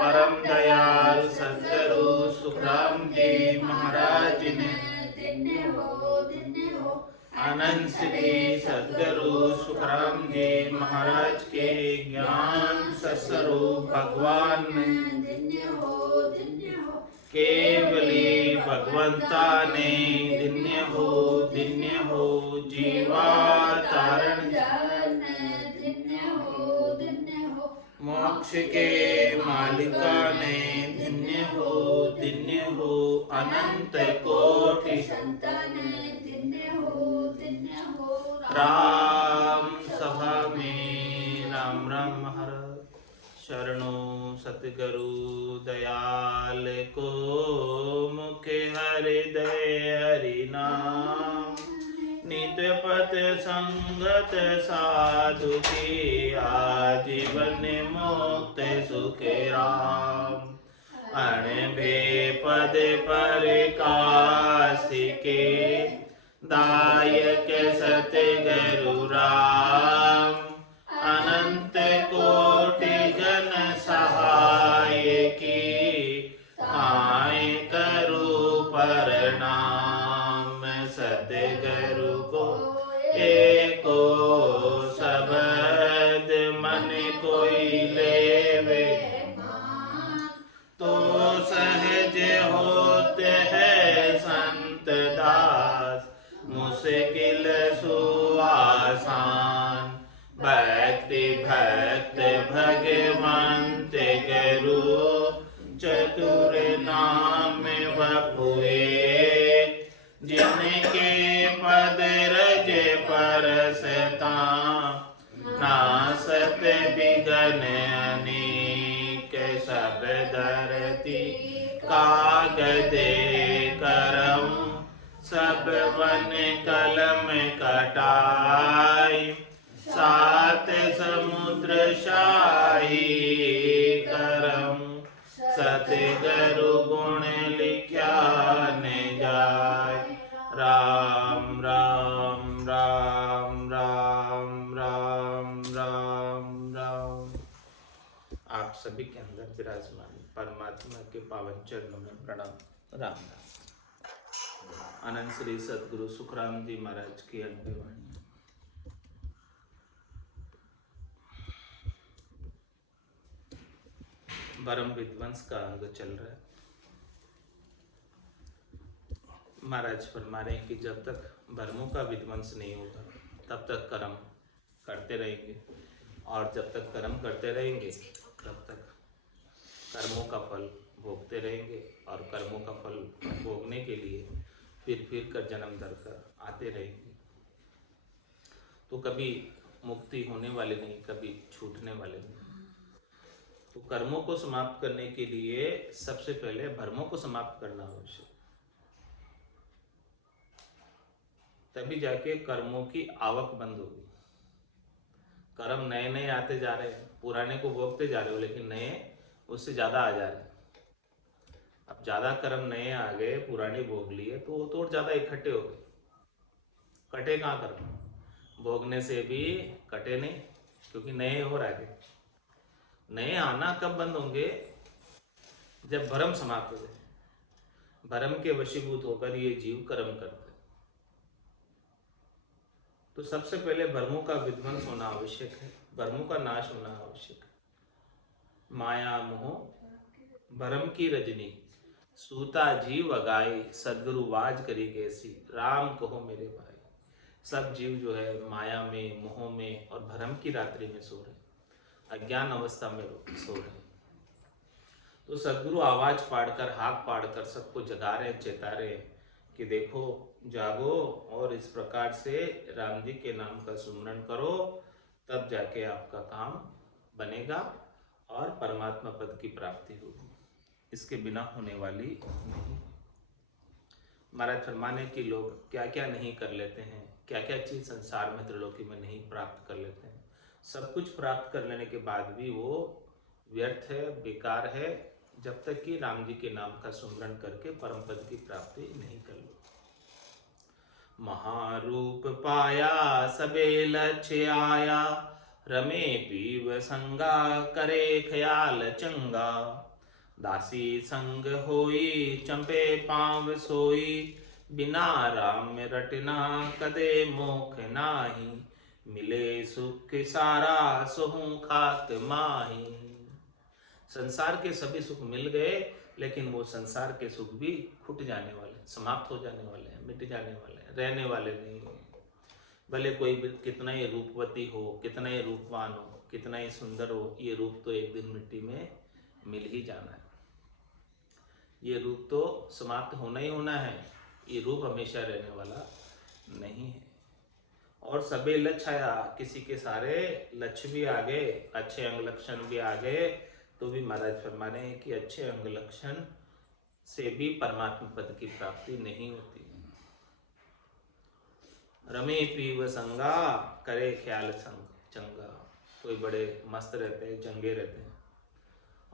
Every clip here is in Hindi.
परम दयाल सदगुरु सुखराम जी महाराज ने आनंद श्री सदगुरु सुखराम जी महाराज के ज्ञान सस्वरूप भगवान ने केवली भगवंता ने धन्य हो जीवा तारण मोक्ष के मालिका ने धन्य हो अनंत कोटि राम सभा में राम राम महाराज शरणो सतगुरु दयाल को मुखे हृदय हरि नाम नित पत संगत साधु की आजीवन मुक्त सुख राम अण बेपद पर कासिके दायक सतगुरु राम अनंत कोटि जन सहाय की आय करू प्रणाम सतगुरु को एको शब्द मन कोई लेवे तो सहज होते हैं संत दास मुश्किल सुआसान भक्ति भक्त भगवंत गुरु चतुर नाम बपुए जिनके पद रज परसता नासत बिघन अनेक सब धरती कागदे करम सब वन कलम कटाई सात समुद्र शाही करम सतगुरु गुण लिख्या न जाय राम राम राम राम राम राम राम। आप सभी के अंदर विराजमान परमात्मा के पावन चरणों में प्रणाम राम राम। आनंद श्री सदगुरु सुखराम जी महाराज की अनुभवाणी। परम विध्वंस का अंग चल रहा है। महाराज फरमा रहे हैं कि जब तक भरमों का विध्वंस नहीं होगा तब तक कर्म करते रहेंगे, और जब तक कर्म करते रहेंगे तब तक कर्मों का फल भोगते रहेंगे, और कर्मों का फल भोगने के लिए फिर कर जन्म धर कर आते रहेंगे। तो कभी मुक्ति होने वाले नहीं, कभी छूटने वाले नहीं। तो कर्मों को समाप्त करने के लिए सबसे पहले भरमों को समाप्त करना आवश्यक, तभी जाके कर्मों की आवक बंद होगी। कर्म नए नए आते जा रहे हैं, पुराने को भोगते जा रहे हो, लेकिन नए उससे ज्यादा आ जा रहे हैं। अब ज्यादा कर्म नए आ गए, पुराने भोग लिए, तो वो तो ज्यादा इकट्ठे हो गए। कटे कहाँ कर्म? भोगने से भी कटे नहीं, क्योंकि नए हो रहे हैं। नए आना कब बंद होंगे? जब भरम समाप्त हो जाए। भरम के वशीभूत होकर ये जीव कर्म करते। तो सबसे पहले भरमों का विध्वंस होना आवश्यक है, भरमों का नाश होना आवश्यक है। माया मोह भरम की रजनी सूता जीव अगाई सदगुरु वाज करी कैसी राम कहो मेरे भाई। सब जीव जो है माया में, मोह में और भरम की रात्रि में सो रहे, अज्ञान अवस्था में सो रहे। तो सदगुरु आवाज पाड़कर, हाथ पाड़कर सबको जगा रहे, चेता रहे कि देखो जागो, और इस प्रकार से राम जी के नाम का सुमरण करो, तब जाके आपका काम बनेगा और परमात्मा पद की प्राप्ति होगी। इसके बिना होने वाली नहीं। महाराज फरमाने कि लोग क्या क्या नहीं कर लेते हैं, क्या क्या चीज संसार में त्रिलोकी में नहीं प्राप्त कर लेते हैं। सब कुछ प्राप्त कर लेने के बाद भी वो व्यर्थ है, बेकार है, जब तक कि राम जी के नाम का सुमरण करके परम पद की प्राप्ति नहीं कर लो। महारूप पाया सबे लक्ष्य आया, रमे पीव संगा करे ख्याल चंगा। दासी संग होई चंपे पाँव सोई, बिना राम रटना कदे मोख नाही, मिले सुख सारा सोहू खात माही। संसार के सभी सुख मिल गए, लेकिन वो संसार के सुख भी खुट जाने वाले, समाप्त हो जाने वाले हैं, मिट जाने वाले हैं, रहने वाले नहीं हैं। भले कोई भी कितना ही रूपवती हो, कितना ही रूपवान हो, कितना ही सुंदर हो, ये रूप तो एक दिन मिट्टी में मिल ही जाना है। ये रूप तो समाप्त होना ही होना है, ये रूप हमेशा रहने वाला नहीं है। और सबे लक्षया, किसी के सारे लक्ष्य भी आ गए, अच्छे अंग लक्षण भी आ गए, तो भी महाराज फरमा रहे हैं कि अच्छे अंग लक्षण से भी परमात्मा पद की प्राप्ति नहीं होती। रमे पीव संगा, करे ख्याल संग चंगा। कोई बड़े मस्त रहते हैं, चंगे रहते हैं,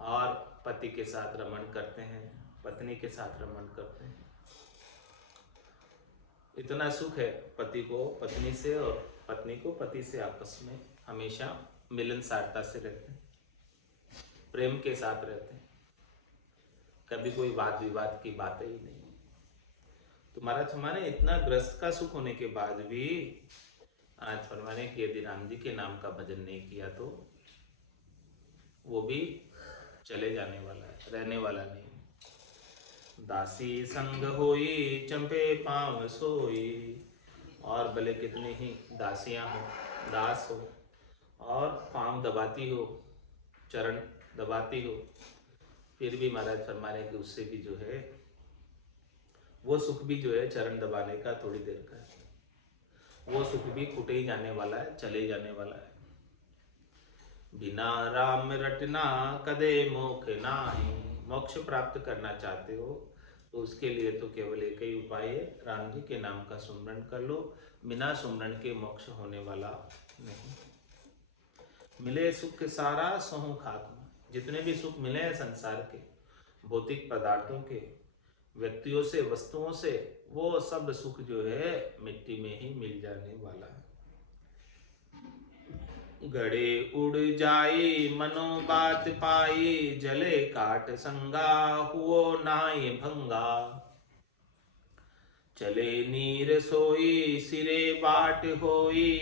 और पति के साथ रमण करते हैं, पत्नी के साथ रमण करते हैं। इतना सुख है पति को पत्नी से और पत्नी को पति से, आपस में हमेशा मिलनसारता से रहते हैं, प्रेम के साथ रहते हैं, कभी कोई वाद विवाद की बातें ही नहीं। तो महाराज फरमाने इतना ग्रस्त का सुख होने के बाद भी आज फरमाने कि यदि राम जी के नाम का भजन नहीं किया तो वो भी चले जाने वाला है, रहने वाला नहीं। दासी संग होई चंपे पाँव सोई, और भले कितनी ही दासियां हो, दास हो, और पाँव दबाती हो, चरण दबाती हो, फिर भी महाराज फरमा रहे कि उससे भी जो है वो सुख भी जो है चरण दबाने का थोड़ी देर का है, वो सुख भी फूटे ही जाने वाला है, चले ही जाने वाला है। बिना राम रटना कदे मोख नाही, मोक्ष प्राप्त करना चाहते हो तो उसके लिए तो केवल एक ही उपाय है, राम जी के नाम का सुमरण कर लो, बिना सुमरण के मोक्ष होने वाला नहीं। मिले सुख सारा सोहू खात्मा, जितने भी सुख मिले हैं संसार के, भौतिक पदार्थों के, व्यक्तियों से, वस्तुओं से, वो सब सुख जो है मिट्टी में ही मिल जाने वाला है। गड़े उड़ जाई मनो बात पाई, जले काट संगा हुओ नाय भंगा, चले नीर सोई सिरे बाट होई,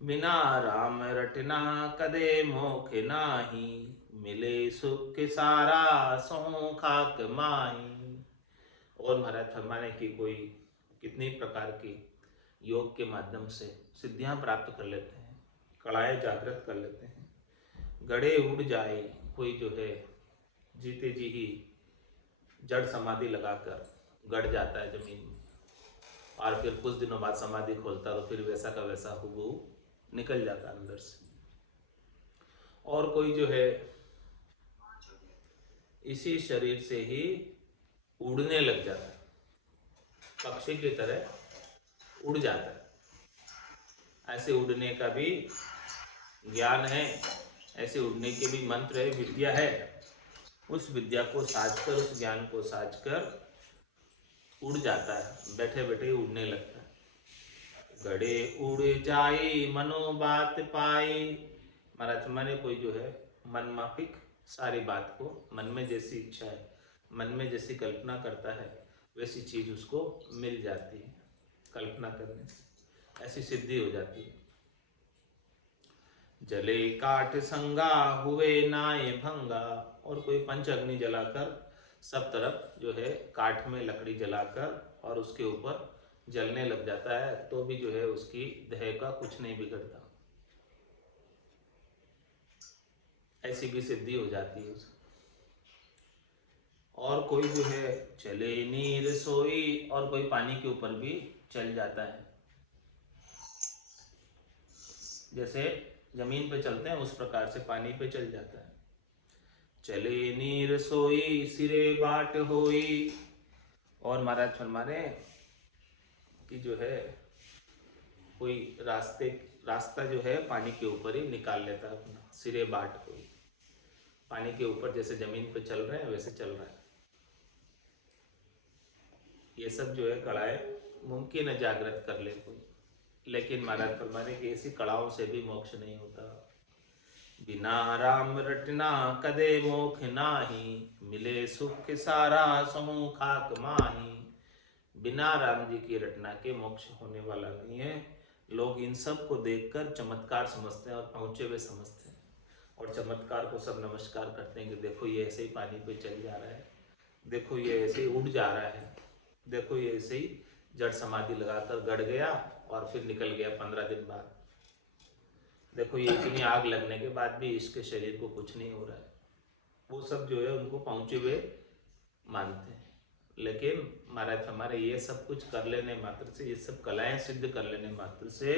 बिना राम रटना कदे मोख नाही, मिले सुख सारा सो खाक माही। और महाराज फरमाने की कोई कितनी प्रकार की योग के माध्यम से सिद्धियां प्राप्त कर लेते हैं, कलाएं जागृत कर लेते हैं। गड़े उड़ जाए, कोई जो है जीते जी ही जड़ समाधि लगाकर गड़ जाता है जमीन में, और फिर कुछ दिनों बाद समाधि खोलता तो फिर वैसा का वैसा हुबहू निकल जाता अंदर से। और कोई जो है इसी शरीर से ही उड़ने लग जाता है, पक्षी की तरह उड़ जाता है। ऐसे उड़ने का भी ज्ञान है, ऐसे उड़ने के भी मंत्र है, विद्या है। उस विद्या को साझकर, उस ज्ञान को साझकर उड़ जाता है, बैठे बैठे उड़ने लगता है। गड़े उड़ जाई मनो बात पाई, महाराज माने कोई जो है मन माफिक सारी बात को, मन में जैसी इच्छा है, मन में जैसी कल्पना करता है, वैसी चीज उसको मिल जाती है। कल्पना करने से ऐसी सिद्धि हो जाती है। जले काट संगा हुए नाय भंगा, और कोई पंच अग्नि जलाकर सब तरफ जो है काठ में लकड़ी जलाकर और उसके ऊपर जलने लग जाता है, तो भी जो है उसकी देह का कुछ नहीं बिगड़ता, ऐसी भी सिद्धि हो जाती है उसकी। और कोई जो है चले नीर सोई, और कोई पानी के ऊपर भी चल जाता है, जैसे जमीन पे चलते हैं उस प्रकार से पानी पे चल जाता है। चले नीर सोई सिरे बाट होई, और महाराज फरमा रहे कि जो है कोई रास्ता जो है पानी के ऊपर ही निकाल लेता है अपना, सिरे बाट होई, पानी के ऊपर जैसे जमीन पे चल रहे हैं वैसे चल रहा है। ये सब जो है कलाएं मुमकिन है जागृत कर ले कोई, लेकिन महाराज फरमाने की ऐसी कलाओं से भी मोक्ष नहीं होता। बिना राम रटना कदे मोख नाही, मिले सुख सारा समूह खाक माही। बिना राम जी की रटना के मोक्ष होने वाला नहीं है। लोग इन सब को देखकर चमत्कार समझते हैं और पहुंचे हुए समझते हैं, और चमत्कार को सब नमस्कार करते हैं कि देखो ये ऐसे ही पानी पे चल जा रहा है, देखो ये ऐसे ही उड़ जा रहा है, देखो ये ऐसे ही जड़ समाधि लगाकर गड़ गया और फिर निकल गया 15 दिन बाद, देखो ये इतनी आग लगने के बाद भी इसके शरीर को कुछ नहीं हो रहा है। वो सब जो है उनको पहुंचे हुए मानते हैं। लेकिन महाराज हमारे ये सब कुछ कर लेने मात्र से, ये सब कलाएं सिद्ध कर लेने मात्र से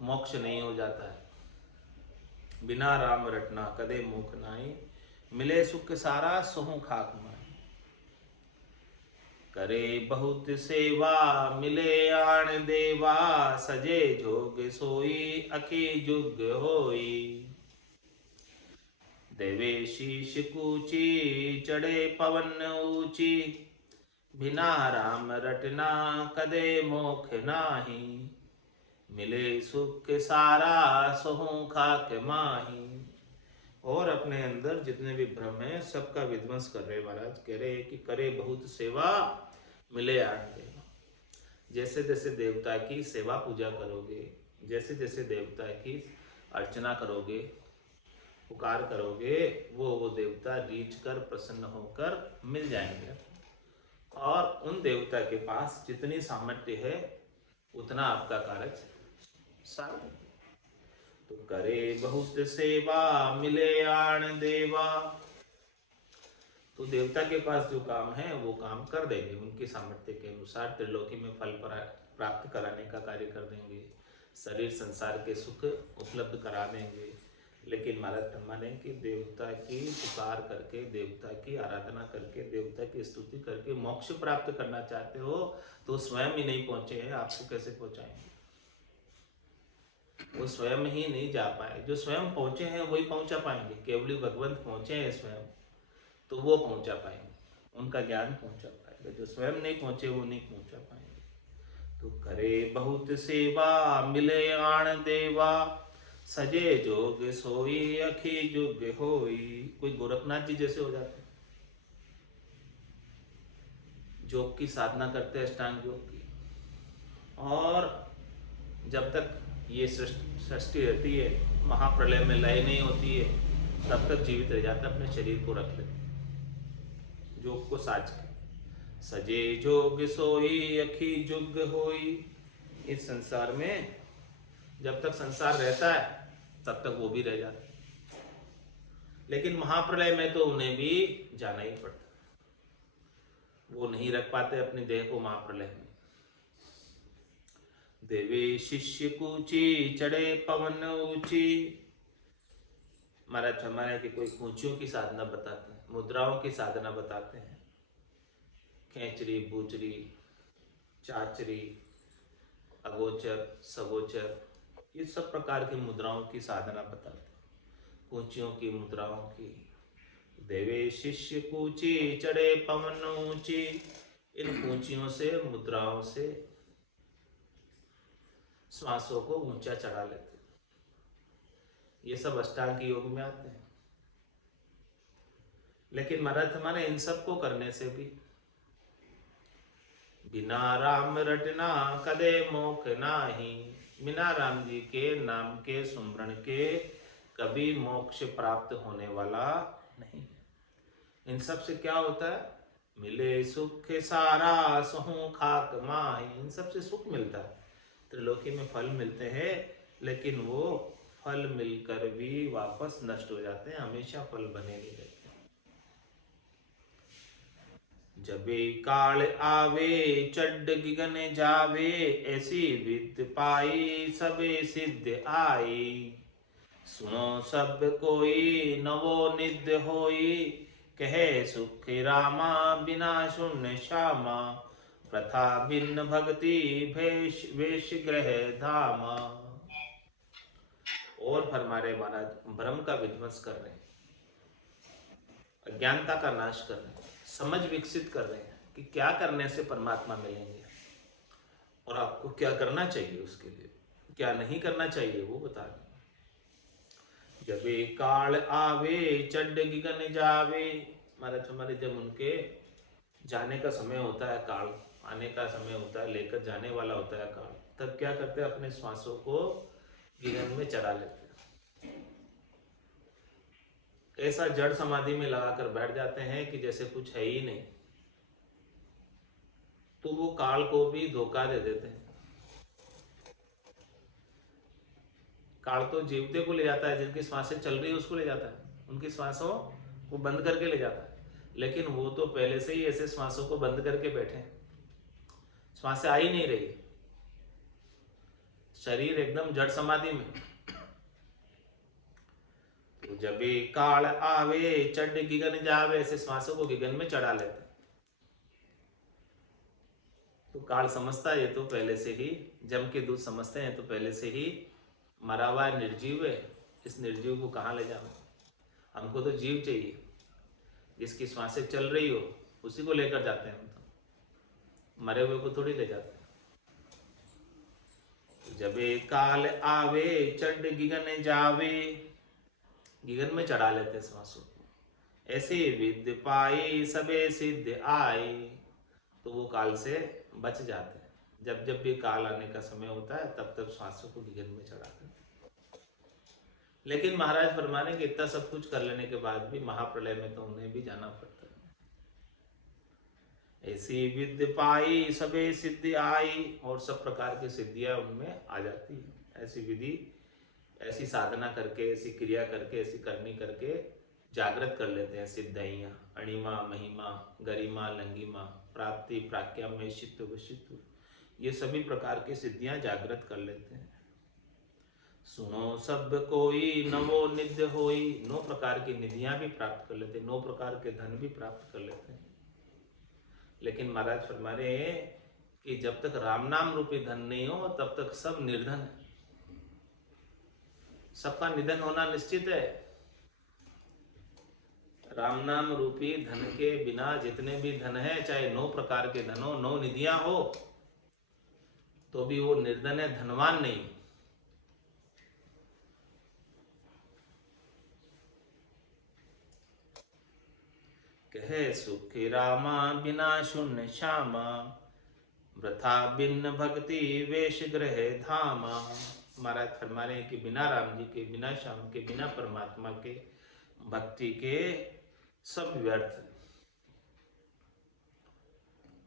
मोक्ष नहीं हो जाता है। बिना राम रटना कदे मुख नाई, मिले सुख सारा सोहू खाक माई। करे बहुत सेवा मिले आण देवा, सजे जोग सोई अखी जुग होई। देवे शीश कूची चढ़े पवन ऊंची, बिना राम रटना कदे मोख नाही, मिले सुख सारा सोहू खाक माही। और अपने अंदर जितने भी भ्रम है सबका विध्वंस कर रहे महाराज। कह रहे कि करे बहुत सेवा मिले आठ देवा। जैसे जैसे देवता की सेवा पूजा करोगे, जैसे जैसे देवता की अर्चना करोगे, पुकार करोगे, वो देवता रीझ कर प्रसन्न होकर मिल जाएंगे। और उन देवता के पास जितनी सामर्थ्य है उतना आपका कार्य सार्थक। तो करे बहुत सेवा मिले आण देवा। तो देवता के पास जो काम है वो काम कर देंगे, उनकी सामर्थ्य के अनुसार त्रिलोकी में फल प्राप्त कराने का कार्य कर देंगे, शरीर संसार के सुख उपलब्ध करा देंगे। लेकिन महाराज माने कि देवता की पुकार करके, देवता की आराधना करके, देवता की स्तुति करके मोक्ष प्राप्त करना चाहते हो तो स्वयं ही नहीं पहुंचे हैं, आपको कैसे पहुंचाएंगे? वो स्वयं ही नहीं जा पाए। जो स्वयं पहुंचे हैं वही पहुंचा पाएंगे। केवली भगवंत पहुंचे हैं स्वयं तो वो पहुंचा पाएंगे, उनका ज्ञान पहुंचा पाएगा। जो स्वयं नहीं पहुंचे वो नहीं पहुंचा पाएंगे। तो करे बहुत सेवा मिले आण देवा, सजे जोग सोई अखी जुग होई। कोई गोरखनाथ जी जैसे हो जाते हैं, योग की साधना करते हैं, अष्टांग योग की, और जब तक ये सृष्टि रहती है, महाप्रलय में लय नहीं होती है, तब तक जीवित रह जाते, अपने शरीर को रख लेते योग को साज के। सजे जोग सोई अखी जुग होई। इस संसार में जब तक संसार रहता है तब तक वो भी रह जाते, लेकिन महाप्रलय में तो उन्हें भी जाना ही पड़ता। वो नहीं रख पाते अपने देह को महाप्रलय में। देवे शिष्य कूची चढ़े पवन ऊंची। महाराज हमारे की कोई कूचियों की साधना बताते हैं, मुद्राओं की साधना बताते हैं, खेचरी, बूचरी, चाचरी, अगोचर, सगोचर, ये सब प्रकार की मुद्राओं की साधना बताते हैं, कूचियों की, मुद्राओं की। देवे शिष्य कूची चढ़े पवन ऊंची। इन कूचियों से, मुद्राओं से श्वासों को ऊंचा चढ़ा लेते। ये सब अष्टांग योग में आते हैं। लेकिन महाराज हमारे इन सब को करने से भी बिना राम रटना कदे मोख नाही। बिना राम जी के नाम के सुमरण के कभी मोक्ष प्राप्त होने वाला नहीं। इन सब से क्या होता है? मिले सुख सारा सहू खाक माही। इन सब से सुख मिलता है, त्रिलोकी में फल मिलते हैं, लेकिन वो फल मिलकर भी वापस नष्ट हो जाते हैं, हमेशा फल बने नहीं रहते। जबे काल आवे चड्ड गिगन जावे, ऐसी विद्य पाई सबे सिद्ध आई। सुनो सब कोई नवो निद्य होई, कहे सुख रामा बिना शून्य श्यामा। प्रथा भिन्न भक्ति भेष वेश ग्रह धामा। और फरमारे महाराज भ्रम का विध्वंस कर रहे हैं, अज्ञानता का नाश कर रहे हैं, समझ विकसित कर रहे हैं कि क्या करने से परमात्मा मिलेंगे और आपको क्या करना चाहिए, उसके लिए क्या नहीं करना चाहिए वो बता रहे हैं। जबे काल आवे चंड गिगन जावे। महाराज हमारे जब उनके जाने का समय होता है, काल आने का समय होता है, लेकर जाने वाला होता है काल, तब क्या करते हैं, अपने श्वासों को गिगन में चढ़ा लेते हैं। ऐसा जड़ समाधि में लगाकर बैठ जाते हैं कि जैसे कुछ है ही नहीं। तो वो काल को भी धोखा दे देते हैं। काल तो जीवते को ले जाता है, जिनकी श्वासें चल रही है उसको ले जाता है, उनकी श्वासों को बंद करके ले जाता है। लेकिन वो तो पहले से ही ऐसे श्वासों को बंद करके बैठे हैं, श्वासें आ ही नहीं रही, शरीर एकदम जड़ समाधि में। तो जब भी काल आवे चढ़ गिगन जावे, ऐसे श्वासों को गिगन में चढ़ा लेते हैं। तो काल समझता है ये तो पहले से ही, जम के दूध समझते हैं तो पहले से ही मरा हुआ निर्जीव है, इस निर्जीव को कहाँ ले जाना, हमको तो जीव चाहिए, जिसकी श्वासें चल रही हो उसी को लेकर जाते हैं हम तो, मरे हुए को थोड़ी ले जाते हैं। जबे काल आवे चंड गिगन जावे, गिगन में चढ़ा लेते हैं श्वासों को। ऐसे विद्य पाई सबे सिद्ध आए, तो वो काल से बच जाते हैं। जब जब भी काल आने का समय होता है तब तब श्वासों को गिगन में चढ़ा देते हैं। लेकिन महाराज फरमाने कि इतना सब कुछ कर लेने के बाद भी महाप्रलय में तो उन्हें भी जाना पड़ता है। ऐसी विद्य पाई सबे सिद्धि आई, और सब प्रकार की सिद्धियां उनमें आ जाती है। ऐसी विधि, ऐसी साधना करके, ऐसी क्रिया करके, ऐसी करनी करके जागृत कर लेते हैं सिद्धियां। अणिमा, महिमा, गरिमा, लंगिमा, प्राप्ति, प्राज्ञा, शित्व, वशित्व, ये सभी प्रकार की सिद्धियां जागृत कर लेते हैं। सुनो सब कोई नवो निध्य होई, 9 प्रकार की निधियां भी प्राप्त कर लेते हैं, 9 प्रकार के धन भी प्राप्त कर लेते हैं। लेकिन महाराज फरमा रहे हैं कि जब तक राम नाम रूपी धन नहीं हो तब तक सब निर्धन है, सबका निधन होना निश्चित है। राम नाम रूपी धन के बिना जितने भी धन है, चाहे 9 प्रकार के धन हो, 9 निधियां हो, तो भी वो निर्धन है, धनवान नहीं। कहे सुखी रामा बिना शून्य श्यामा, वृथा भिन्न भक्ति वेश ग्रह धामा। महाराज फरमा रहे हैं कि बिना राम जी के, बिना श्याम के, बिना परमात्मा के भक्ति के सब व्यर्थ है।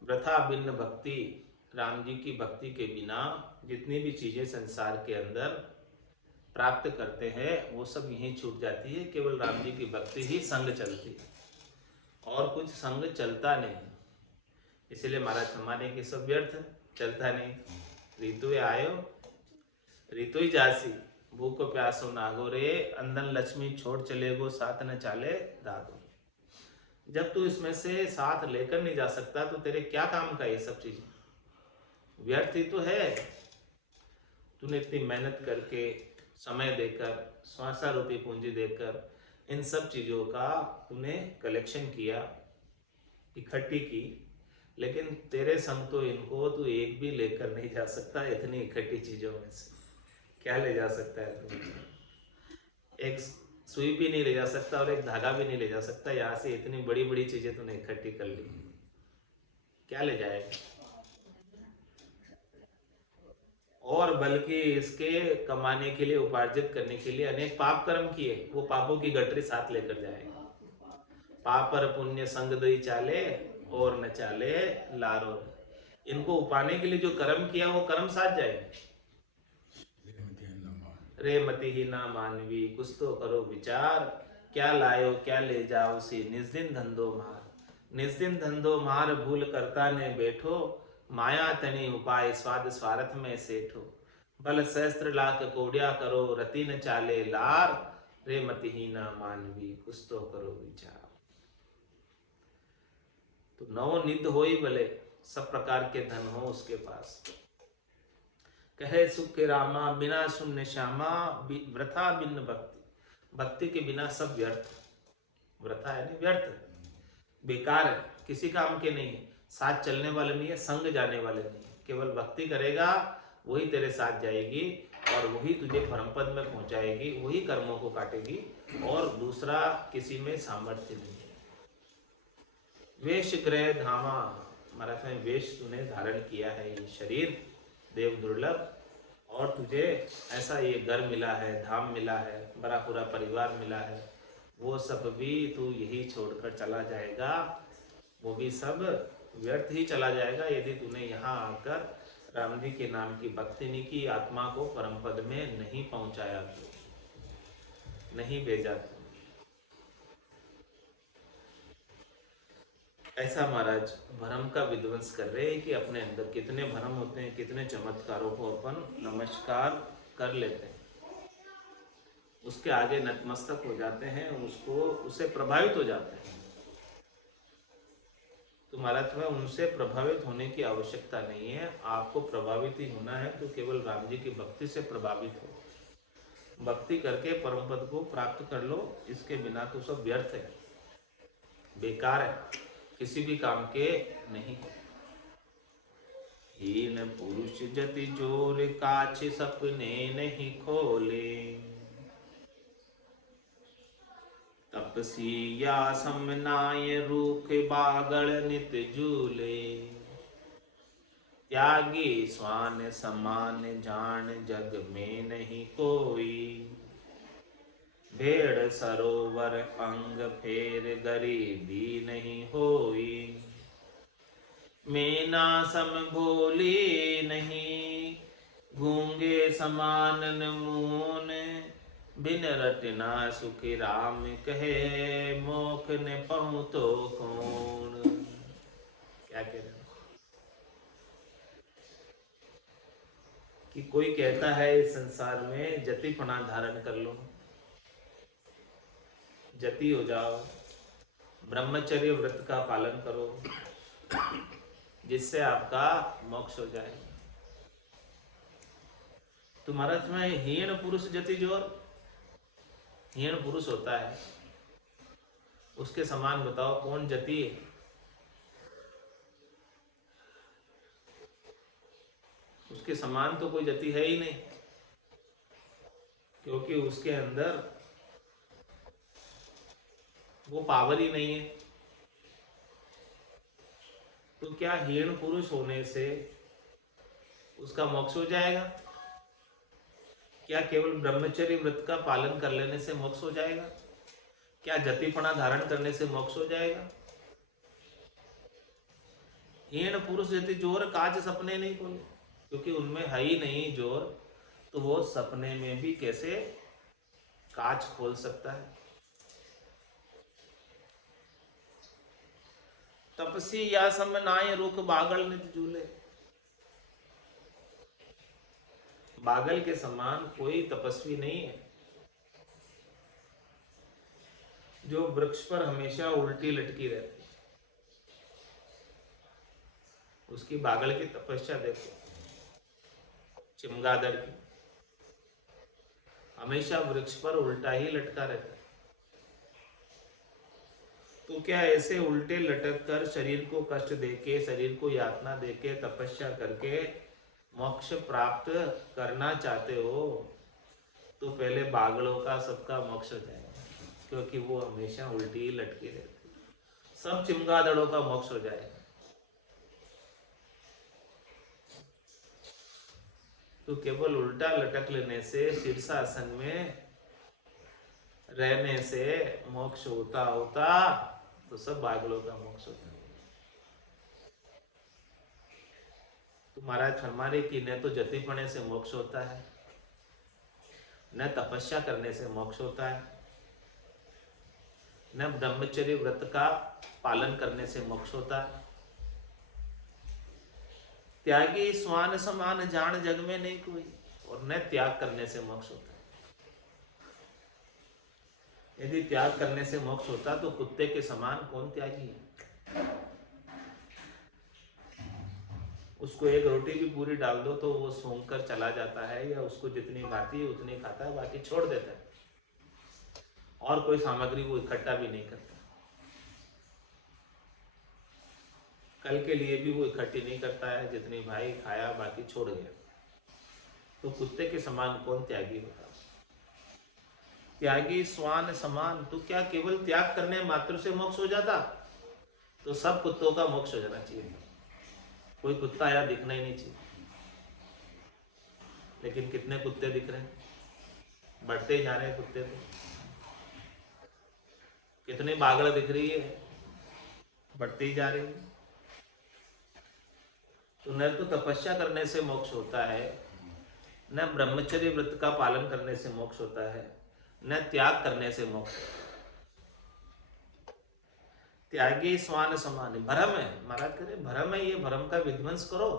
वृथा भिन्न भक्ति, राम जी की भक्ति के बिना जितनी भी चीजें संसार के अंदर प्राप्त करते हैं वो सब यहीं छूट जाती है। केवल राम जी की भक्ति ही संग चलती है, और कुछ संग चलता नहीं। इसलिए महाराज हमारे की सब व्यर्थ चलता नहीं। ऋतु आयो ऋतु ही जासी, भूख प्यासो नागो रे, अंदन लक्ष्मी छोड़ चले गो, साथ न चाले दादो। जब तू इसमें से साथ लेकर नहीं जा सकता तो तेरे क्या काम का ये सब चीजें, व्यर्थ ही तो है। तूने इतनी मेहनत करके, समय देकर, श्वासा रूपी पूंजी देकर इन सब चीजों का तूने कलेक्शन किया, इकट्ठी की, लेकिन तेरे संग तो इनको तू एक भी लेकर नहीं जा सकता। इतनी इकट्ठी चीजों में से क्या ले जा सकता है तू? एक सुई भी नहीं ले जा सकता और एक धागा भी नहीं ले जा सकता। यहाँ से इतनी बड़ी बड़ी चीजें तूने इकट्ठी कर ली, क्या ले जाएगा? और बल्कि इसके कमाने के लिए, उपार्जित करने के लिए अनेक पाप कर्म किए, वो पापों की गठरी साथ लेकर जाएगा। पापर पुण्य संग दई चाले, और न चाले लारो। इनको उपाने के लिए जो कर्म किया वो कर्म साथ जाएंगे। रे मति ही ना मानवी, कुछ तो करो विचार, क्या लायो क्या ले जाओ सी, निस्दिन धंधो मार। निस्दिन धंधो मार, भूल करता ने बैठो, माया तनी उपाय स्वाद स्वार्थ में सेठो। बल सहस्त्र लाख कोड़िया करो, रति न चाले लार, रे मति ही ना मानवी, कुछ तो करो विचार। तो नवो निध हो ही भले, सब प्रकार के धन हो उसके पास। कहे सुख रामा बिना शून्य श्यामा, वृथा भिन्न भक्ति, भक्ति के बिना सब व्यर्थ। वृथा यानी व्यर्थ, बेकार है, किसी काम के नहीं है, साथ चलने वाले नहीं है, संग जाने वाले नहीं है। केवल भक्ति करेगा वही तेरे साथ जाएगी, और वही तुझे परम पद में पहुंचाएगी, वही कर्मों को काटेगी, और दूसरा किसी में सामर्थ्य नहीं है। वेश ग्रह धामा, महाराज में वेश तूने धारण किया है, ये शरीर देव दुर्लभ, और तुझे ऐसा ये घर मिला है, धाम मिला है, बड़ा पूरा परिवार मिला है, वो सब भी तू यही छोड़कर चला जाएगा, वो भी सब व्यर्थ ही चला जाएगा यदि तूने यहाँ आकर राम जी के नाम की भक्ति नहीं की, आत्मा को परम पद में नहीं पहुंचाया, तो नहीं भेजा तो। ऐसा महाराज भ्रम का विध्वंस कर रहे हैं कि अपने अंदर कितने भ्रम होते हैं, कितने चमत्कारों को अपन नमस्कार कर लेते हैं, उसके आगे नतमस्तक हो जाते हैं, उससे प्रभावित हो जाते हैं। तो महाराज में उनसे प्रभावित होने की आवश्यकता नहीं है, आपको प्रभावित ही होना है तो केवल राम जी की भक्ति से प्रभावित हो, भक्ति करके परम पद को प्राप्त कर लो, इसके बिना तो सब व्यर्थ है, बेकार है, किसी भी काम के नहीं। हीन पुरुष जति जोर काछ सपने नहीं खोले, तपसिया समनाय रूख बागड़ नित झूले, त्यागी स्वान समान जान जग में नहीं कोई, भेड़ सरोवर अंग फेर गरीबी नहीं होई, मेना सम भोली नहीं गूंगे समान मून, बिन रटना सुखी राम कहे मोख ने पहु तो कौन। क्या कह रहे कि कोई कहता है इस संसार में जतिपना धारण कर लो, जति हो जाओ, ब्रह्मचर्य व्रत का पालन करो, जिससे आपका मोक्ष हो जाए। तुम्हारा में हीन पुरुष जति जोर, हीन पुरुष होता है, उसके समान बताओ कौन जति है? उसके समान तो कोई जति है ही नहीं, क्योंकि उसके अंदर वो पावर ही नहीं है। तो क्या हीन पुरुष होने से उसका मोक्ष हो जाएगा? क्या केवल ब्रह्मचर्य व्रत का पालन कर लेने से मोक्ष हो जाएगा? क्या जतिपना धारण करने से मोक्ष हो जाएगा? हीन पुरुष यदि जोर काज सपने नहीं खोले, क्योंकि उनमें है ही नहीं जोर, तो वो सपने में भी कैसे काज खोल सकता है? तपसी या समनाय रुख बागल नित झूले, बागल के समान कोई तपस्वी नहीं है जो वृक्ष पर हमेशा उल्टी लटकी रहती। उसकी बागल की तपस्या देखो, चमगादड़ की, हमेशा वृक्ष पर उल्टा ही लटका रहता है। तो क्या ऐसे उल्टे लटक कर शरीर को कष्ट देके, शरीर को यातना देके, तपस्या करके मोक्ष प्राप्त करना चाहते हो? तो पहले बागड़ों का सबका मोक्ष हो जाएगा, क्योंकि वो हमेशा उल्टी ही लटकी रहती। सब चमगादड़ों का मोक्ष हो जाएगा। तो केवल उल्टा लटक लेने से, शीर्षासन में रहने से मोक्ष होता तो सब बागलों का मोक्ष होता है। तो महाराज फरमारे कि न तो जतिपने से मोक्ष होता है, न तपस्या करने से मोक्ष होता है, न ब्रह्मचर्य व्रत का पालन करने से मोक्ष होता है। त्यागी स्वान समान जान जग में नहीं कोई, और न त्याग करने से मोक्ष होता है। यदि त्याग करने से मोक्ष होता तो कुत्ते के समान कौन त्यागी है? उसको एक रोटी भी पूरी डाल दो तो वो सूंघ कर चला जाता है, या उसको जितनी भाती है उतनी खाता है, बाकी छोड़ देता है, और कोई सामग्री वो इकट्ठा भी नहीं करता। कल के लिए भी वो इकट्ठी नहीं करता है, जितनी भाई खाया बाकी छोड़ गया। तो कुत्ते के समान कौन त्यागी होता? त्यागी स्वान समान। तो क्या केवल त्याग करने मात्र से मोक्ष हो जाता? तो सब कुत्तों का मोक्ष हो जाना चाहिए, कोई कुत्ता यहाँ दिखना ही नहीं चाहिए। लेकिन कितने कुत्ते दिख रहे हैं, बढ़ते ही जा रहे हैं कुत्ते। तो कितने बागड़ दिख रही है, बढ़ती ही जा रही है। तो न तो तपस्या करने से मोक्ष होता है, न ब्रह्मचर्य व्रत का पालन करने से मोक्ष होता है, न त्याग करने से मोक्ष होता है। त्यागी स्वान समान। भरम है, महाराज करे भरम है, ये भरम का विध्वंस करो,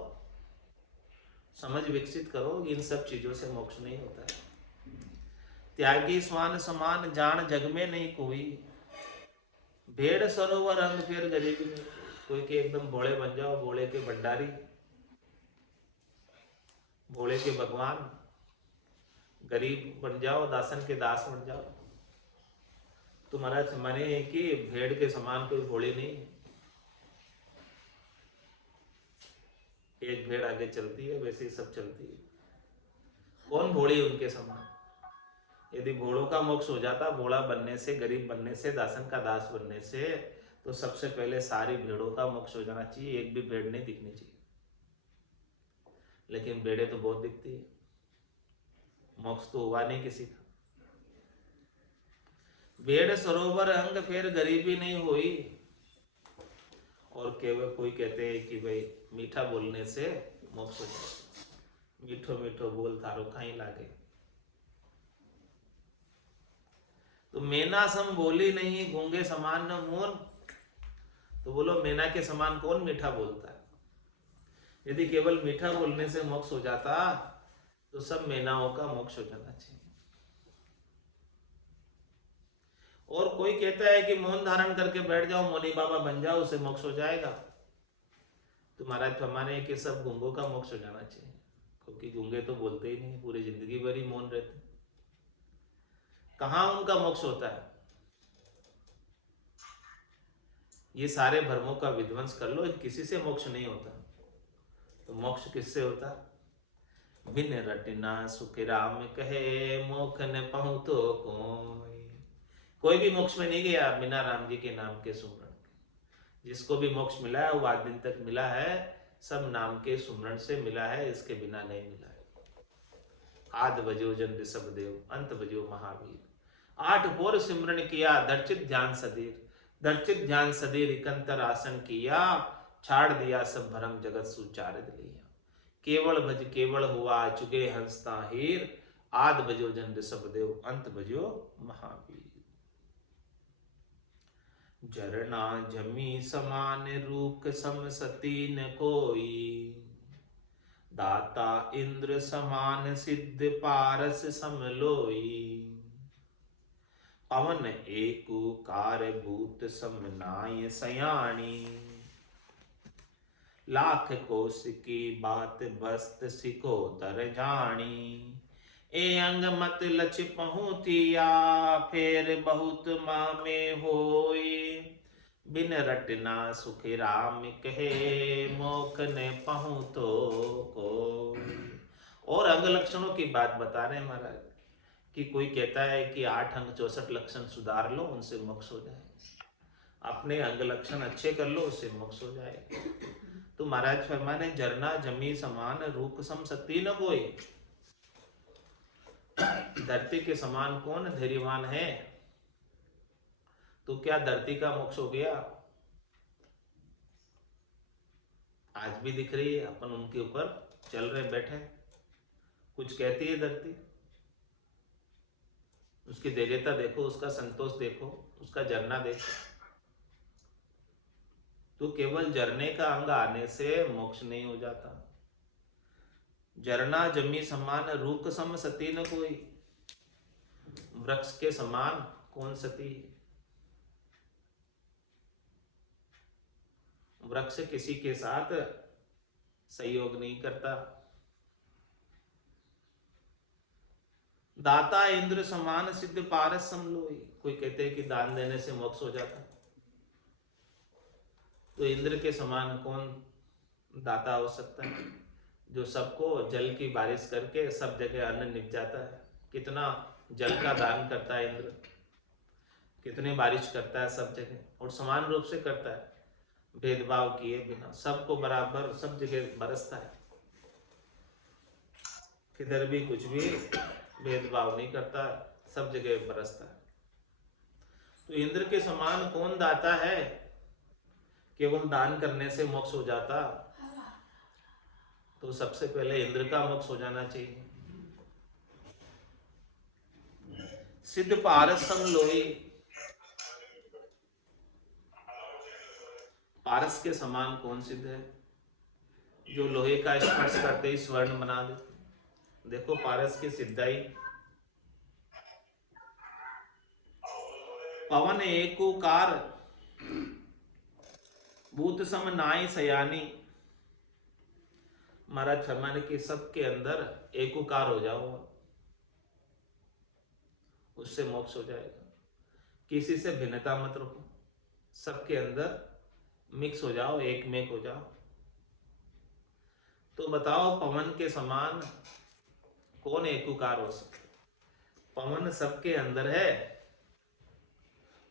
समझ विकसित करो। इन सब चीजों से मोक्ष नहीं होता है। त्यागी स्वान समान, जान जग में नहीं कोई, भेड़ सरोवर रंग फिर गरीबी नहीं। कोई के एकदम भोले बन जाओ, भोले के भंडारी, भोले के भगवान, गरीब बन जाओ, दासन के दास बन जाओ। तो महाराज माने कि भेड़ के समान कोई भोले नहीं है। एक भेड़ आगे चलती है, वैसे ही सब चलती है। कौन भोली उनके समान? यदि भोलों का मोक्ष हो जाता, भोला बनने से, गरीब बनने से, दासन का दास बनने से, तो सबसे पहले सारी भेड़ों का मोक्ष हो जाना चाहिए, एक भी भेड़ नहीं दिखनी चाहिए। लेकिन भेड़ें तो बहुत दिखती है, मोक्ष तो हुआ नहीं किसी का। भेड़ सरोवर अंग फिर गरीबी नहीं हुई। और केवल कोई कहते हैं कि भाई मीठा बोलने से मोक्ष हो जाए, मीठो मीठो बोल थारो खाई लागे। तो मेना सम बोली नहीं, गूंगे समान न मून। तो बोलो मेना के समान कौन मीठा बोलता है? यदि केवल मीठा बोलने से मोक्ष हो जाता, तो सब मेनाओं का मोक्ष हो जाना चाहिए। और कोई कहता है कि मौन धारण करके बैठ जाओ, मौनी बाबा बन जाओ, उसे मोक्ष हो जाएगा। तो महाराज फरमाने कि सब गूंगों का मोक्ष हो जाना चाहिए, क्योंकि गूंगे तो बोलते ही नहीं, पूरी जिंदगी भर ही मौन रहते। कहाँ उनका मोक्ष होता है? ये सारे भ्रमों का विध्वंस कर लो, किसी से मोक्ष नहीं होता। तो मोक्ष किससे होता? बिन रटना सुख राम कहे, मोक्ष न पाऊं तो कोई भी मोक्ष में नहीं गया बिना राम जी के नाम के सुमरण के। जिसको भी मोक्ष मिला है वो आज दिन तक मिला है, सब नाम के सुमरण से मिला है, इसके बिना नहीं मिला है। आद बजो जन ऋषभ देव, अंत बजो महावीर। 8 पोर सिमरन किया, दर्चित ध्यान सदीर। दर्चित ध्यान सदीर इकंतर आसन किया, छाड़ दिया सब भरम जगत सुचारित लिया। केवल भज केवल हुआ, चुगे हंसता हीर। आद बजो जन ऋषभ देव, अंत बजो महावीर। झरना जमी समान रूप सम सती न कोई, दाता इंद्र समान सिद्ध पारस समलोई। पवन एकुकार भूत समनाय सयाणी, लाख कोश की बात बस्त सिको तर जानी। ए अंग मत लच पहुँतिया, फेर बहुत मामे होई। बिन रटना सुख राम कहे, मोख न पहुँ तो कोई। और अंग लक्षणों की बात बता रहे हैं महाराज कि कोई कहता है कि 8 अंग 64 लक्षण सुधार लो, उनसे मोक्ष हो जाए। अपने अंग लक्षण अच्छे कर लो, उससे मोक्ष हो जाए। तो महाराज फरमाने झरना जमी समान, रूप सम सती न कोई। धरती के समान कौन धैर्यवान है? तो क्या धरती का मोक्ष हो गया? आज भी दिख रही है, अपन उनके ऊपर चल रहे बैठे। कुछ कहती है धरती, उसकी धैर्यता देखो, उसका संतोष देखो, उसका झरना देखो। तो केवल झरने का अंग आने से मोक्ष नहीं हो जाता। झरना जमी समान, रूख सम सती न कोई। वृक्ष के समान कौन सती है? वृक्ष किसी के साथ सहयोग नहीं करता। दाता इंद्र समान सिद्ध पारस समलोई। कोई कहते हैं कि दान देने से मोक्ष हो जाता, तो इंद्र के समान कौन दाता हो सकता है? जो सबको जल की बारिश करके सब जगह अन्न निप जाता है। कितना जल का दान करता है इंद्र, कितनी बारिश करता है सब जगह, और समान रूप से करता है, भेदभाव किए बिना सबको बराबर सब जगह बरसता है, किधर भी कुछ भी भेदभाव नहीं करता, सब जगह बरसता है। तो इंद्र के समान कौन दाता है? केवल दान करने से मोक्ष हो जाता? तो सबसे पहले इंद्र का मोक्ष हो जाना चाहिए। सिद्ध पारस सम लोई, पारस के समान कौन सिद्ध है? जो लोहे का स्पर्श करते ही स्वर्ण बना देते। देखो पारस की सिद्धाई। पवन एकोकार भूत सम नाई सयानी। महाराज फरमाने के सबके अंदर एकोकार हो जाओ, उससे मोक्ष हो जाएगा। किसी से भिन्नता मत रखो, सबके अंदर मिक्स हो जाओ, एक में एक हो जाओ। तो बताओ पवन के समान कौन एकोकार हो सकता? पवन सबके अंदर है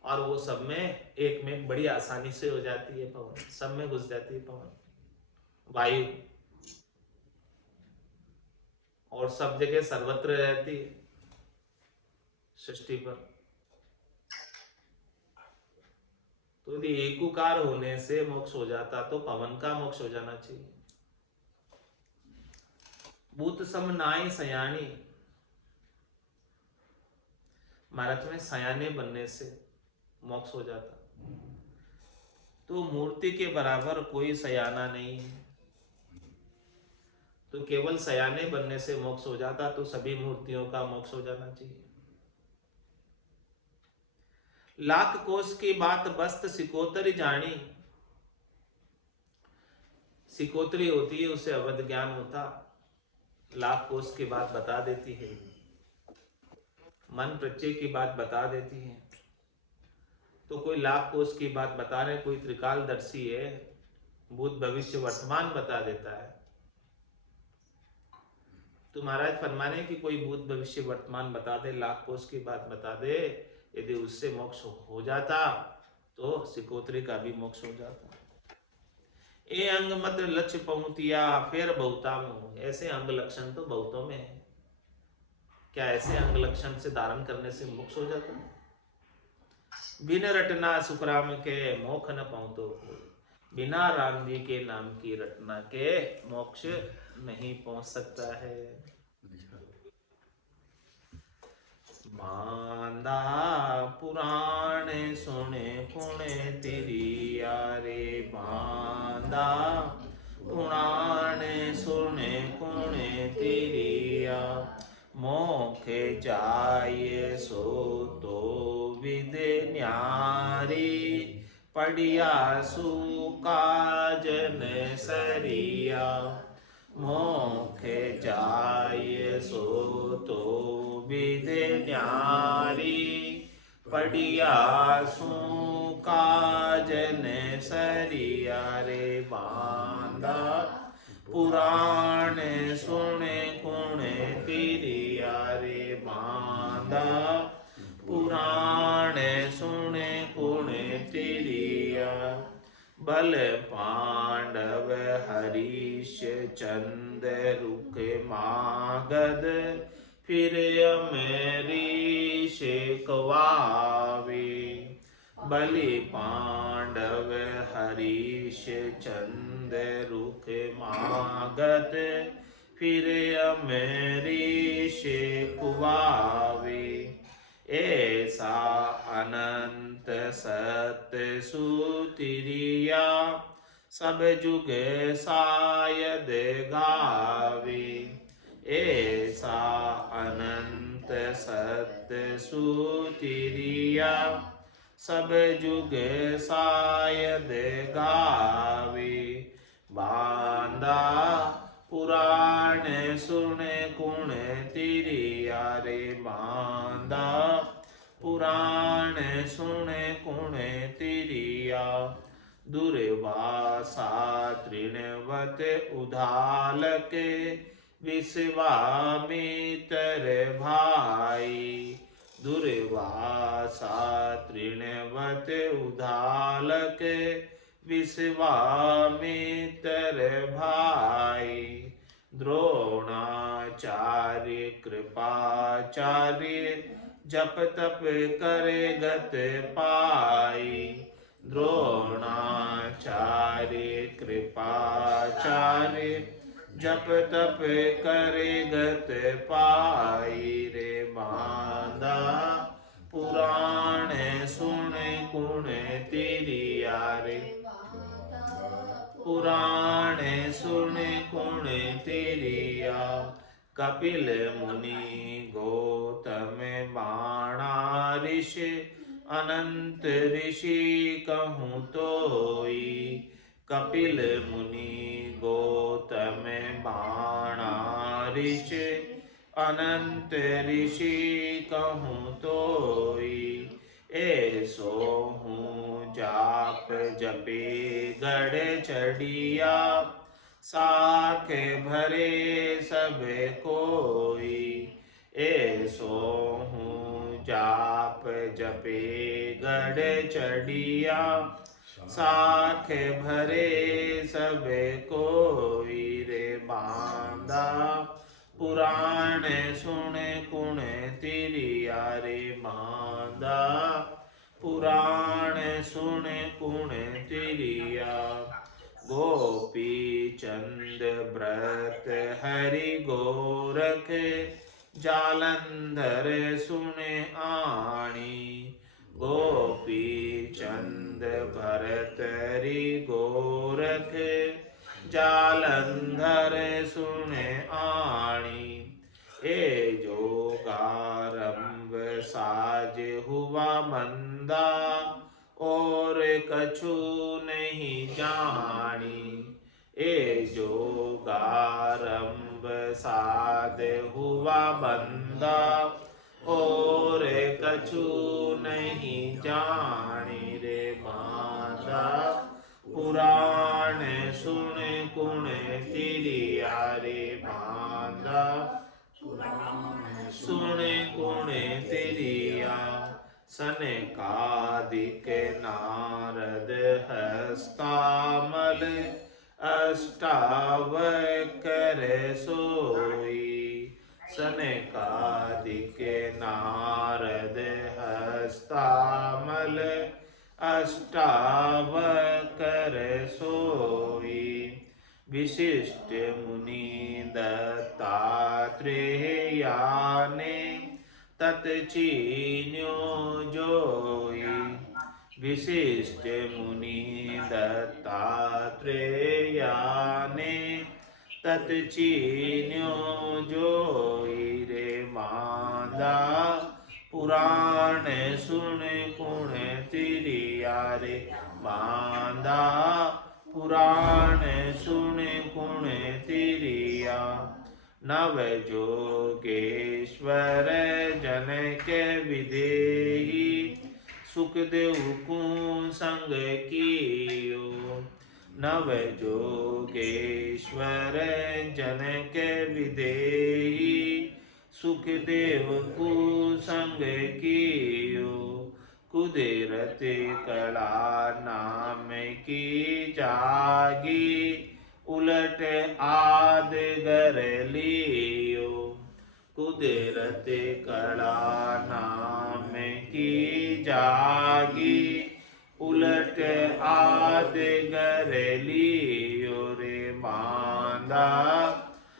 और वो सब में एक में बड़ी आसानी से हो जाती है। पवन सब में घुस जाती है। पवन वायु और सब जगह सर्वत्र रहती है सृष्टि पर। तो यदि एकोकार होने से मोक्ष हो जाता तो पवन का मोक्ष हो जाना चाहिए। भूत सम नाई सयानी, महाराज में सयाने बनने से मोक्ष हो जाता। तो मूर्ति के बराबर कोई सयाना नहीं है, तो केवल सयाने बनने से मोक्ष हो जाता तो सभी मूर्तियों का मोक्ष हो जाना चाहिए। लाख कोष की बात बस्त सिकोतरी जानी। सिकोतरी होती है, उसे अवध ज्ञान होता, लाख कोष की बात बता देती है, मन प्रत्यय की बात बता देती है। तो कोई लाख कोष की बात बता रहे, कोई त्रिकालदर्शी है, भूत भविष्य वर्तमान बता देता है। तो महाराज फरमाने कि कोई भूत भविष्य वर्तमान बता दे, लाख कोष की बात बता दे, यदि उससे मोक्ष हो जाता तो सिकोत्री का भी मोक्ष हो जाता। ए अंग मत लक्ष्य पहुंतिया फिर बहुता में। ऐसे अंग लक्षण तो बहुतों में है, क्या ऐसे अंग लक्षण से धारण करने से मोक्ष हो जाता? बिन रटना सुखराम के मोक्ष न पहुंचो, बिना राम जी के नाम की रटना के मोक्ष नहीं पहुंच सकता है। मांदा पुराण सुने पुणे तेरी यारे, मांदा पुराण सुने पुणे तेरी या। मोक्ष जाय सो तो विद न्यारी, पड़िया सुकाजन सरिया। मोक्ष जाय सो तो विद न्यारी, पड़िया सुकाजन सरिया रे। बांदा पुराण सुने कुणे तिरिया रे, बांदा पुराण सुने कुणे तिरिया। बल पांडव हरीश चंद रुख मागध, फिर अमेरी शेकवावे। बलि पांडव हरीश चंद रुख मागध, फिर अमेरी शेकवावे। ऐसा अनंत सत्य सुतिरिया, सब जुग शायद गावे। ऐसा अनंत सत्य सुतिरिया, सब जुग शायद गावे। बांदा पुराण सुने कुण तिरिया रे, बांदा पुराण सुने कुण तिरिया। दुर्वासा तृणवत उदालके विश्वामित्र भाई। दुर्वासा तृणवत उदालके विश्वामित्र भाई। द्रोणाचार्य कृपाचार्य जप तप करे गत पाई। द्रोणाचार्य कृपाचार्य जप तप करे गत पाई। रे बांदा पुराण सुन गुण तिरिया रे। पुराण सुन गुण तिरिया। कपिल मुनि गौतम बाणा ऋषि अनंत ऋषि कहूँ तोई। कपिल मुनि गौतम बाणा ऋषि अनंत ऋषि कहूँ तोई। ऐसो हूँ जाप जपे गढ़ चढ़िया। साख भरे सब कोई। ऐसो हूँ जाप जपे गढ़ चढ़िया। साख भरे सब कोई। रे बांदा पुराण सुन कुण तिरिया। रे बांदा पुराण सुन कुण तिरिया। गोपी चंद व्रत हरि गोरख जालंधर सुन आणी। गोपी चंद भरत हरि गोरख जालंधर सुन आणी। ए जोगारंभ साज हुआ मंदा और कछु नहीं जानी। ए जोगारंभ साध हुआ बंदा और कछु नहीं जानी। रे बांदा पुराण सुन कुण तिरिया। रे बांदा सुन गुण तिरिया। सनकादिक नारद हस्तामल अष्टावक्र सोई। सनकादिक नारद हस्तामल अष्टावक्र सोई। विशिष्ट मुनि दत्तात्रेया ने तत्चीन्यो जोई। विशिष्ट मुनि दत्तात्रेया ने तत्चीन्यो जोई। रे बांदा पुराण सुन कुण तिरिया। रे बांदा पुराण सुन कुण तिरिया। नव जोगेश्वर जनक विदेही सुखदेव को संग कियो। नव जोगेश्वर जनक विदेही सुखदेव को संग कियो। कुदरत कला नाम की जागी उलट आद गर लियो। कुदरत कला नाम की जागी उलट आद गर लियो। रे बांदा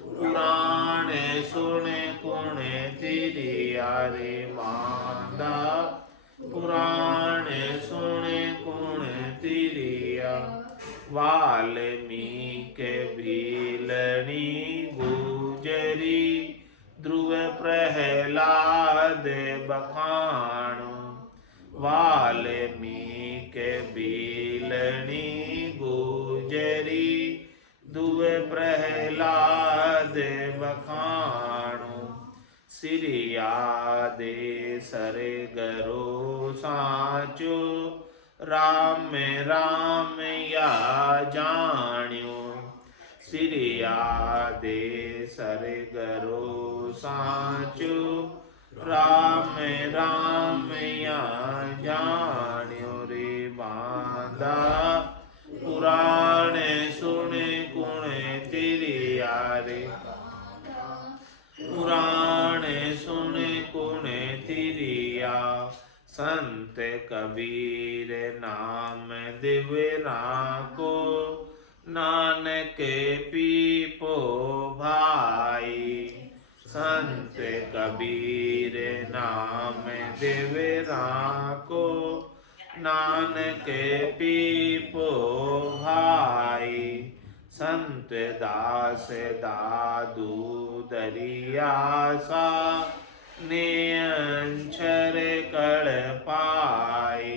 पुराण सुन कुण तिरिया। रे बांदा पुराण सुन कुण तिरिया। वाल्मीक भीलनी गुजरी ध्रुव प्रहलाद बखाणो। वाल्मीक भीलनी गुजरी ध्रुव प्रहलाद बखाणो। सिरिया दे सर गरो साचो राम राम या जान्यो सिरिया दे सरगरो साचो राम राम या जान्यो रे बांदा पुराण सुने कुण तिरिया रे पुराण सुने कुण तिरिया संत कबीर नाम दिवरा को नानक पीपो भाई संत कबीर नाम दिवरा को नानक पीपो भाई संत दास दादू दरियासा नियंचर कड़ पाई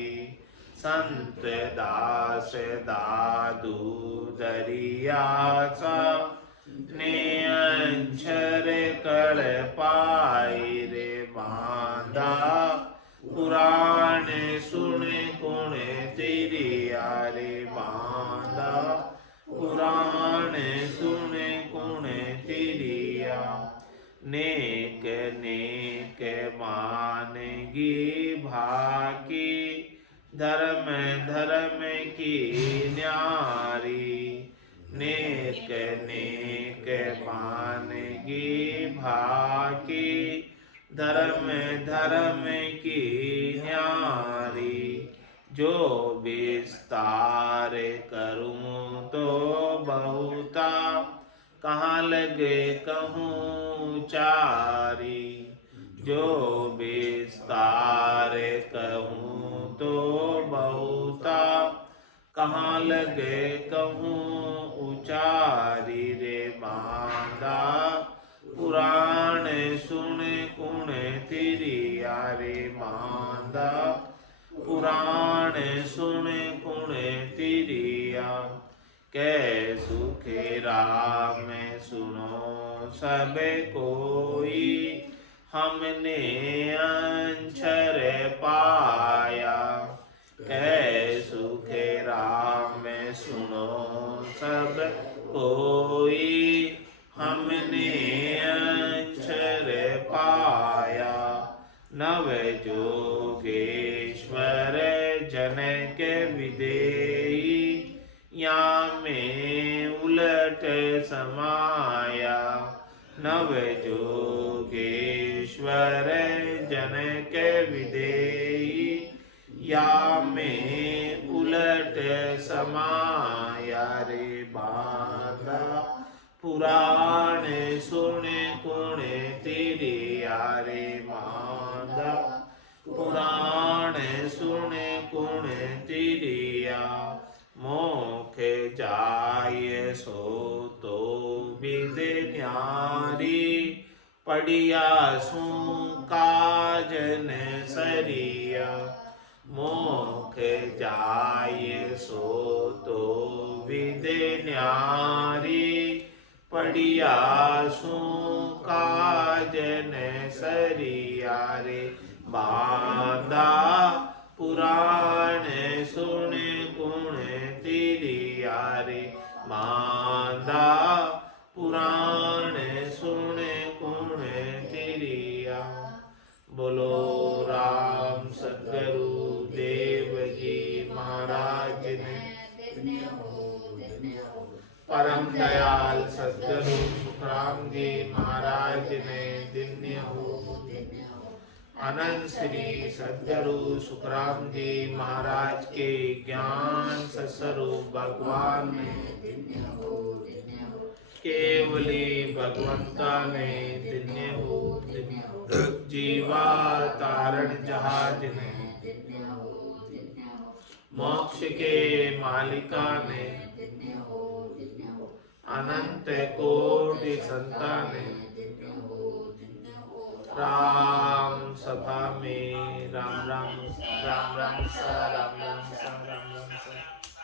संत दास दादू दरियासा नियंचर कड़ पाई रे बांधा पुराण सुन गुण तिरिया रे बांधा पुराण सुन गुण तिरिया नेक नेक मानगी भाकी धर्म धर्म की न्यारी नेक नेक मानगी भाकी धर्म धर्म की न्यारी जो विस्तार करूं तो बहुता कहाँ लगे कहूँ चारी जो विस्तार कहूँ तो बहुता कहाँ लगे कहूँ उचारी रे बांधा पुराण सुन कुण तिरिया रे बांधा पुराण सुन कुण तिरिया कै सुखे राम सुनो सब कोई हमने अंचर पाया कै सुखे राम सुनो सब कोई हमने अंचर पाया नव जोगेश्वर जनक विदेही या में उलट समाया नव जोगेश्वर जनक विदेही या में उलट समाया रे बांधा पुराण सुन कुण तिरिया रे बांधा पुराण सुन कुण तिरिया मोख जाय सो तो विद न्यारी पड़िया सू काजन सरिया मोख जाय सो तो विद न्यारी पड़िया सू काजन सरिया रे बांधा पुराण सुन गुण तिरिया रे बांधा पुराण सुन गुण तिरिया बोलो राम सद्गुरु देव जी महाराज ने परम दयाल सद्गुरु सुखराम जी महाराज ने दिन्य हो अनंत श्री सद्गुरु सुखराम जी महाराज के ज्ञान स्वरूप भगवान ने केवली भगवंता ने दिन्य हो जीवा तारण जहाज ने मोक्ष के मालिका ने अनंत कोटि संताने राम सभा में राम राम सा राम राम सा राम राम सा